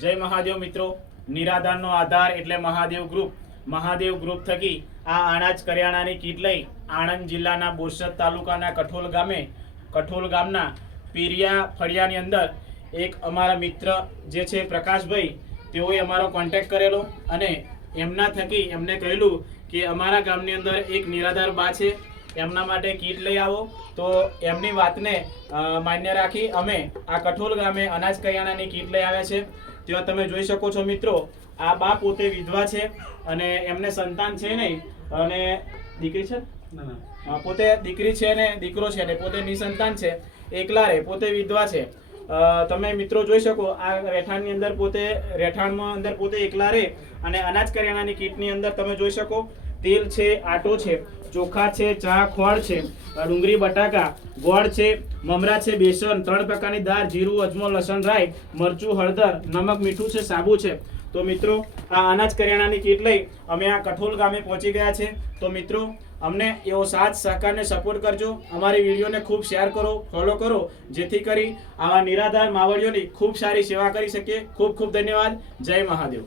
જય મહાદેવ મિત્રો, નિરાધારનો આધાર એટલે મહાદેવ ગ્રુપ. મહાદેવ ગ્રુપ થકી આ અનાજ કરિયાણાની કીટ લઈ આણંદ જિલ્લાના બોરસદ તાલુકાના કઠોલ ગામના પીરિયા ફળિયાની અંદર એક અમારા મિત્ર જે છે પ્રકાશભાઈ, તેઓએ અમારો કોન્ટેક્ટ કરેલો અને એમના થકી એમને કહેલું કે અમારા ગામની અંદર એક નિરાધાર બા છે, એમના માટે કીટ લઈ આવો. તો એમની વાતને માન્ય રાખી અમે આ કઠોલ ગામે અનાજ કરિયાણાની કીટ લઈ આવ્યા છે. ત્યાં તમે જોઈ શકો છો મિત્રો, આ બા પોતે વિધવા છે અને એમને સંતાન છે નહીં, અને દીકરી છે, પોતે દીકરી છે ને દીકરો છે ને પોતે નિસંતાન છે, એકલા રહે, પોતે વિધવા છે. તમે મિત્રો જોઈ શકો આ રહેઠાણની અંદર પોતે એકલા રહે અને અનાજ કરિયાણાની કીટની અંદર તમે જોઈ શકો તેલ છે, આટો છે, ચોખા છે, ચા ખોળ છે, ડુંગળી બટાકા, ગોળ છે, મમરા છે, બેસન, 3 પ્રકારની દાળ, જીરું, અજમો, લસણ, રાઈ, મરચું, હળદર, નમક, મીઠું છે, સાબુ છે. તો મિત્રો આ અનાજ કરિયાણાની કીટ લઈ અમે આ કઠોલ ગામે પહોંચી ગયા છે. તો મિત્રો અમને એવો સાથ સહકારને સપોર્ટ કરજો, અમારી વિડીયોને ખૂબ શેર કરો, ફોલો કરો, જેથી કરી આવા નિરાધાર માવડીઓની ખૂબ સારી સેવા કરી શકીએ. ખૂબ ખૂબ ધન્યવાદ. જય મહાદેવ.